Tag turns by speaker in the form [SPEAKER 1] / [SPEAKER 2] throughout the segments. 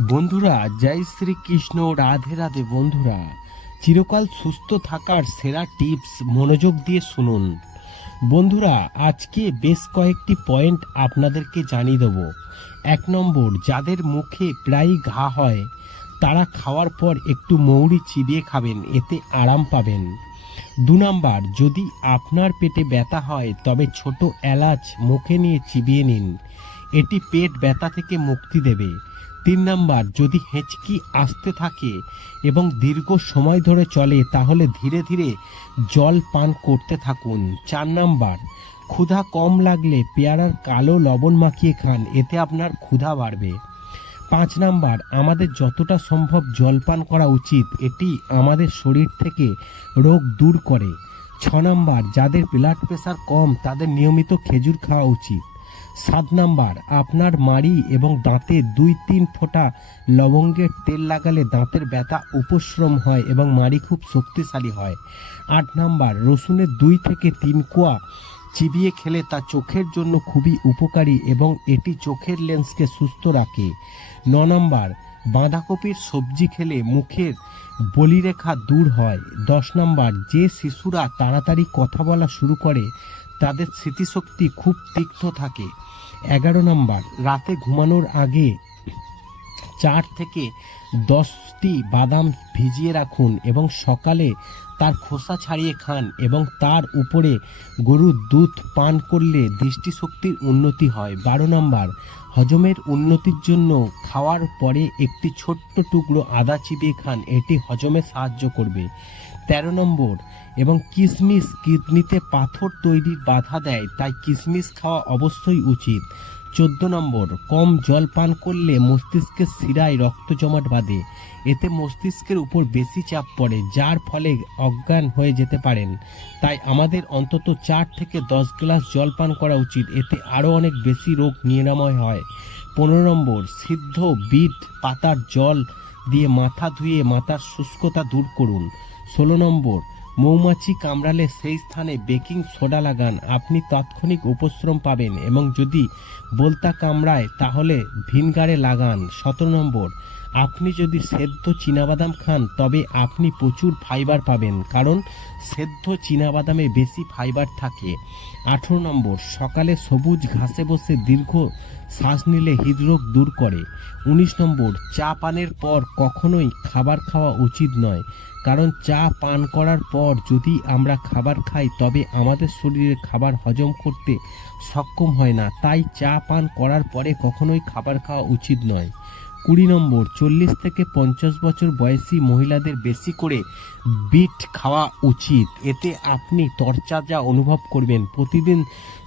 [SPEAKER 1] বন্ধুরা, জয় শ্রীকৃষ্ণ, রাধে রাধে বন্ধুরা। চিরকাল সুস্থ থাকার সেরা টিপস মনোযোগ দিয়ে শুনুন। বন্ধুরা, আজকে বেশ কয়েকটি পয়েন্ট আপনাদেরকে জানিয়ে দেব। এক নম্বর, যাদের মুখে প্রায় ঘা হয়, তারা খাওয়ার পর একটু মৌরি চিবিয়ে খাবেন, এতে আরাম পাবেন। দু নাম্বার, যদি আপনার পেটে ব্যথা হয়, তবে ছোট এলাচ মুখে নিয়ে চিবিয়ে নিন। এটি পেট ব্যথা থেকে মুক্তি দেবে। তিন নাম্বার, যদি হেঁচকি আসতে থাকে এবং দীর্ঘ সময় ধরে চলে, তাহলে ধীরে ধীরে জল পান করতে থাকুন। চার নাম্বার, ক্ষুধা কম লাগলে পেয়ারার কালো লবণ মাখিয়ে খান, এতে আপনার ক্ষুধা বাড়বে। পাঁচ নাম্বার, আমাদের যতটা সম্ভব জলপান করা উচিত, এটি আমাদের শরীর থেকে রোগ দূর করে। ছ নাম্বার, যাদের ব্লাড প্রেশার কম, তাদের নিয়মিত খেজুর খাওয়া উচিত। সাত নাম্বার, আপনার মাড়ি এবং দাঁতে দুই তিন ফোঁটা লবঙ্গের তেল লাগালে দাঁতের ব্যথা উপশ্রম হয় এবং মাড়ি খুব শক্তিশালী হয়। আট নাম্বার রসুনের দুই থেকে তিন কোয়া চিবিয়ে খেলে তা চোখের জন্য খুবই উপকারী এবং এটি চোখের লেন্সকে সুস্থ রাখে। ন নম্বর, বাঁধাকপির সবজি খেলে মুখের বলিরেখা দূর হয়। দশ নম্বর, যে শিশুরা তাড়াতাড়ি কথা বলা শুরু করে তাদের স্মৃতিশক্তি খুব তীক্ষ্ণ থাকে। এগারো নম্বর, রাতে ঘুমানোর আগে চার থেকে দশটি বাদাম ভিজিয়ে রাখুন এবং সকালে তার খোসা ছাড়িয়ে খান এবং তার উপরে গরুর দুধ পান করলে দৃষ্টিশক্তির উন্নতি হয়। বারো নম্বর, হজমের উন্নতির জন্য খাওয়ার পরে একটি ছোট্ট টুকরো আদা চিবিয়ে খান। এটি হজমে সাহায্য করবে। তেরো নম্বর, এবং কিশমিশ কিডনিতে পাথর তৈরির বাধা দেয়, তাই কিশমিশ খাওয়া অবশ্যই উচিত। চোদ্দ নম্বর, কম জল পান করলে মস্তিষ্কের শিরায় রক্ত জমাট বাঁধে। এতে মস্তিষ্কের উপর বেশি চাপ পড়ে, যার ফলে অজ্ঞান হয়ে যেতে পারেন। তাই আমাদের অন্তত চার থেকে দশ গ্লাস জল পান করা উচিত, এতে আরও অনেক বেশি রোগ নিরাময় হয়। পনেরো নম্বর, সিদ্ধ বিট পাতার জল দিয়ে মাথা ধুয়ে মাথার শুষ্কতা দূর করুন। ষোলো নম্বর, মৌমাছি কামড়ালে সেই স্থানে বেকিং সোডা লাগান। আপনি তাৎক্ষণিক উপশ্রম পাবেন এবং যদি বলতা কামড়ায় তাহলে ভিনগারে লাগান। সতেরো নম্বর, আপনি যদি সেদ্ধ চীনাবাদাম খান, তবে আপনি প্রচুর ফাইবার পাবেন, কারণ সেদ্ধ চীনাবাদামে বেশি ফাইবার থাকে। আঠেরো নম্বর, সকালে সবুজ ঘাসে বসে দীর্ঘ শ্বাস নিলে হৃদরোগ দূর করে। উনিশ নম্বর, চা পানের পর কখনোই খাবার খাওয়া উচিত নয়। কারণ চা পান করার পর যদি আমরা খাবার খাই, তবে আমাদের শরীরে খাবার হজম করতে সক্ষম হয় না। তাই চা পান করার পরে কখনোই খাবার খাওয়া উচিত নয়। কুড়ি নম্বর, চল্লিশ থেকে পঞ্চাশ বছর বয়সী মহিলাদের বেশি করে বিট খাওয়া উচিত। এতে আপনি তরচাজা অনুভব করবেন। প্রতিদিন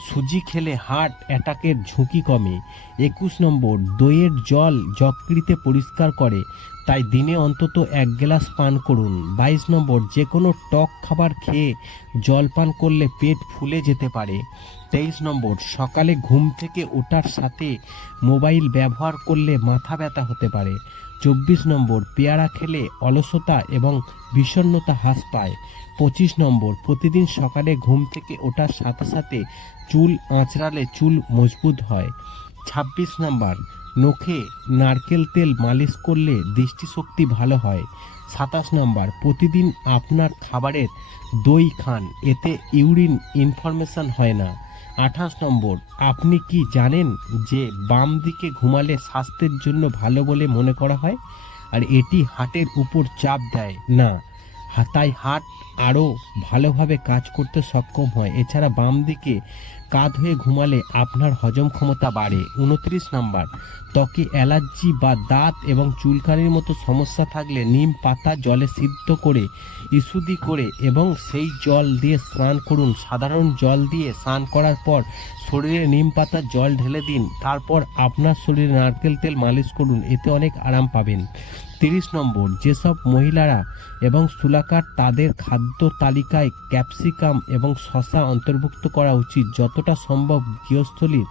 [SPEAKER 1] সুজি খেলে হার্ট অ্যাটাকের ঝুঁকি কমে। একুশ নম্বর, দইয়ের জল যকৃতে পরিষ্কার করে। তাই দিনে অন্তত এক গ্লাস পান করুন। বাইশ নম্বর যে কোনো টক খাবার খেয়ে জল পান করলে পেট ফুলে যেতে পারে। তেইশ নম্বর, সকালে ঘুম থেকে ওঠার সাথে মোবাইল ব্যবহার করলে মাথা ব্যথা হতে পারে। চব্বিশ নম্বর, পেয়ারা খেলে অলসতা এবং বিষণ্ণতা হ্রাস পায়। পঁচিশ নম্বর, প্রতিদিন সকালে ঘুম থেকে ওঠার সাথে সাথে চুল আঁচড়ালে চুল মজবুত হয়। ছাব্বিশ নম্বর, নখে নারকেল তেল মালিশ করলে দৃষ্টিশক্তি ভালো হয়। সাতাশ নম্বর, প্রতিদিন আপনার খাবারের দই খান, এতে ইউরিন ইনফরমেশন হয় না। আঠাশ নম্বর, আপনি কি জানেন যে বাম দিকে ঘুমালে স্বাস্থ্যের জন্য ভালো বলে মনে করা হয়? আর এটি হাটের উপর চাপ দেয়। না হা- তাই হার্ট আরও ভালোভাবে কাজ করতে সক্ষম হয়। এছাড়া বাম দিকে কাত হয়ে ঘুমালে আপনার হজম ক্ষমতা বাড়ে। উনত্রিশ নাম্বার, ত্বকে অ্যালার্জি বা দাঁত এবং চুলকানির মতো সমস্যা থাকলে নিম পাতা জলে সিদ্ধ করে, ইস্যুদি করে এবং সেই জল দিয়ে স্নান করুন। সাধারণ জল দিয়ে স্নান করার পর শরীরে নিম পাতার জল ঢেলে দিন। তারপর আপনার শরীরে নারকেল তেল মালিশ করুন। এতে অনেক আরাম পাবেন। তিরিশ নম্বর, যেসব মহিলারা এবং স্থূলাকার তাদের খাদ্য তালিকায় ক্যাপসিকাম এবং শসা অন্তর্ভুক্ত করা উচিত, যতটা সম্ভব গৃহস্থলীর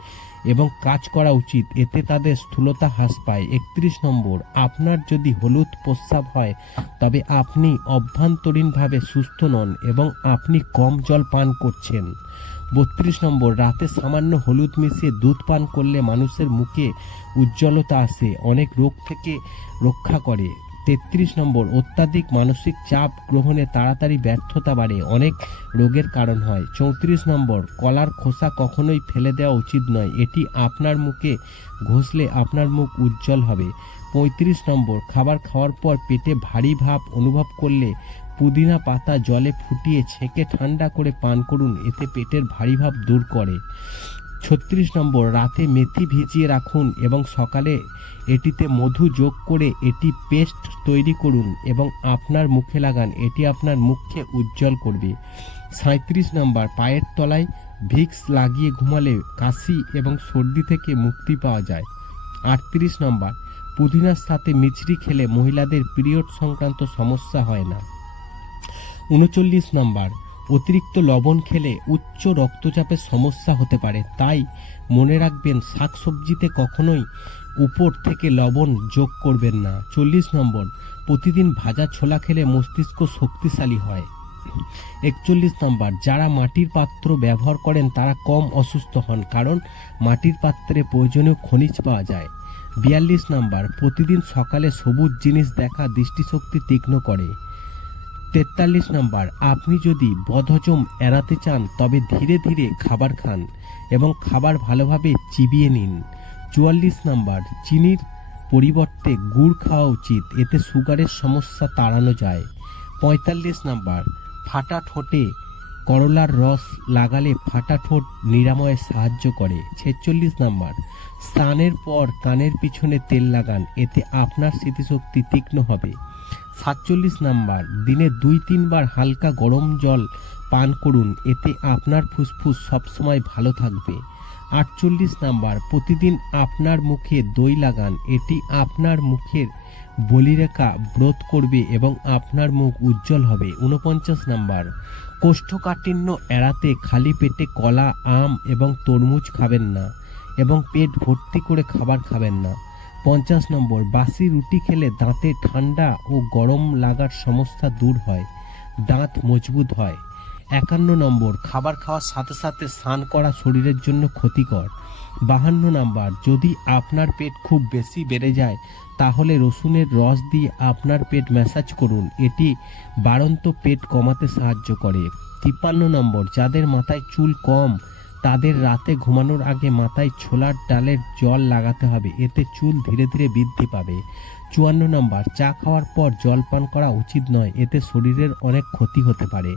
[SPEAKER 1] এবং কাজ করা উচিত, এতে তাদের স্থূলতা হ্রাস পায়। একত্রিশ নম্বর, আপনার যদি হলুদ প্রস্রাব হয়, তবে আপনি অভ্যন্তরীণভাবে সুস্থ নন এবং আপনি কম জল পান করছেন। বত্রিশ নম্বর, রাতে সামান্য হলুদ মিশিয়ে দুধ পান করলে মানুষের মুখে উজ্জ্বলতা আসে, অনেক রোগ থেকে রক্ষা করে। তেত্রিশ নম্বর, অত্যাধিক মানসিক চাপ গ্রহণে তাড়াতাড়ি ব্যর্থতা বাড়ে, অনেক রোগের কারণ হয়। চৌত্রিশ নম্বর, কলার খোসা কখনোই ফেলে দেওয়া উচিত নয়, এটি আপনার মুখে ঘষলে আপনার মুখ উজ্জ্বল হবে। পঁয়ত্রিশ নম্বর, খাবার খাওয়ার পর পেটে ভারী ভাব অনুভব করলে পুদিনা পাতা জলে ফুটিয়ে ছেঁকে ঠান্ডা করে পান করুন, এতে পেটের ভারী ভাব দূর করে। ছত্রিশ নম্বর, রাতে মেথি ভিজিয়ে রাখুন এবং সকালে এটিতে মধু যোগ করে এটি পেস্ট তৈরি করুন এবং আপনার মুখে লাগান, এটি আপনার মুখকে উজ্জ্বল করবে। সাঁত্রিশ নম্বর, পায়ের তলায় ভিক্স লাগিয়ে ঘুমালে কাশি এবং সর্দি থেকে মুক্তি পাওয়া যায়। আটত্রিশ নম্বর, পুদিনার সাথে মিছরি খেলে মহিলাদের পিরিয়ড সংক্রান্ত সমস্যা হয় না। উনচল্লিশ নাম্বার, অতিরিক্ত লবণ খেলে উচ্চ রক্তচাপের সমস্যা হতে পারে, তাই মনে রাখবেন শাকসবজিতে কখনোই উপর থেকে লবণ যোগ করবেন না। চল্লিশ নম্বর, প্রতিদিন ভাজা ছোলা খেলে মস্তিষ্ক শক্তিশালী হয়। একচল্লিশ নম্বর, যারা মাটির পাত্র ব্যবহার করেন তারা কম অসুস্থ হন, কারণ মাটির পাত্রে প্রয়োজনীয় খনিজ পাওয়া যায়। বিয়াল্লিশ নম্বর, প্রতিদিন সকালে সবুজ জিনিস দেখা দৃষ্টিশক্তি তীক্ষ্ণ করে। তেতাল্লিশ নাম্বার, আপনি যদি বদহজম এড়াতে চান, তবে ধীরে ধীরে খাবার খান এবং খাবার ভালোভাবে চিবিয়ে নিন। চুয়াল্লিশ নাম্বার, চিনির পরিবর্তে গুড় খাওয়া উচিত, এতে সুগারের সমস্যা তাড়ানো যায়। পঁয়তাল্লিশ নাম্বার, ফাটা ঠোঁটে করলার রস লাগালে ফাটা ঠোঁট নিরাময়ে সাহায্য করে। ছেচল্লিশ নাম্বার, স্নানের পর কানের পিছনে তেল লাগান, এতে আপনার স্মৃতিশক্তি তীক্ষ্ণ হবে। সাতচল্লিশ নাম্বার, দিনে দুই তিনবার হালকা গরম জল পান করুন, এতে আপনার ফুসফুস সবসময় ভালো থাকবে। আটচল্লিশ নাম্বার, প্রতিদিন আপনার মুখে দই লাগান, এটি আপনার মুখের বলিরেখা ব্রত করবে এবং আপনার মুখ উজ্জ্বল হবে। উনপঞ্চাশ নাম্বার, কোষ্ঠকাঠিন্য এড়াতে খালি পেটে কলা, আম এবং তরমুজ খাবেন না এবং পেট ভর্তি করে খাবার খাবেন না। পঞ্চাশ নম্বর, বাসি রুটি খেলে দাঁতে ঠান্ডা ও গরম লাগার সমস্যা দূর হয়, দাঁত মজবুত হয়। একান্ন নম্বর, খাবার খাওয়ার সাথে সাথে স্নান করা শরীরের জন্য ক্ষতিকর। বাহান্ন নাম্বার, যদি আপনার পেট খুব বেশি বেড়ে যায়, তাহলে রসুনের রস দিয়ে আপনার পেট ম্যাসাজ করুন। এটি বাড়ন্ত পেট কমাতে সাহায্য করে। তিপ্পান্ন নম্বর, যাদের মাথায় চুল কম তাদের রাতে ঘুমানোর আগে মাথায় ছোলার ডালের জল লাগাতে হবে, এতে চুল ধীরে ধীরে বৃদ্ধি পাবে। চুয়ান্ন নম্বর, চা খাওয়ার পর জল পান করা উচিত নয়, এতে শরীরের অনেক ক্ষতি হতে পারে।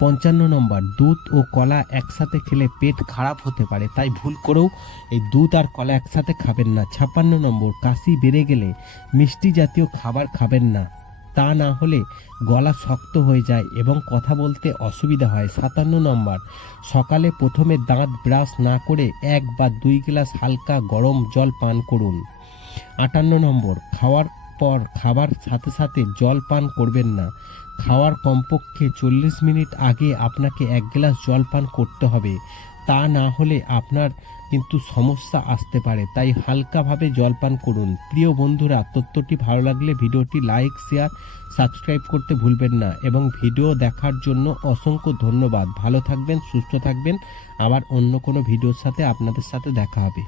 [SPEAKER 1] পঞ্চান্ন নম্বর, দুধ ও কলা একসাথে খেলে পেট খারাপ হতে পারে, তাই ভুল করেও এই দুধ আর কলা একসাথে খাবেন না। ছাপ্পান্ন নম্বর, কাশি বেড়ে গেলে মিষ্টি জাতীয় খাবার খাবেন না। তা না হলে গলা শক্ত হয়ে যায় এবং কথা বলতে অসুবিধা হয়। সাতান্ন নম্বর। সকালে প্রথমে দাঁত ব্রাশ না করে এক বা দুই গ্লাস হালকা গরম জল পান করুন। আটান্ন নম্বর। খাওয়ার পর খাবার সাথে সাথে জল পান করবেন না। খাওয়ার কমপক্ষে চল্লিশ মিনিট আগে আপনাকে এক গ্লাস জল পান করতে হবে। তা না হলে আপনার কিন্তু সমস্যা আসতে পারে, তাই হালকাভাবে জলপান করুন। প্রিয় বন্ধুরা, তথ্যটি ভালো লাগলে ভিডিওটি লাইক, শেয়ার, সাবস্ক্রাইব করতে ভুলবেন না এবং ভিডিও দেখার জন্য অসংখ্য ধন্যবাদ। ভালো থাকবেন, সুস্থ থাকবেন। আবার অন্য কোনো ভিডিওর সাথে আপনাদের সাথে দেখা হবে।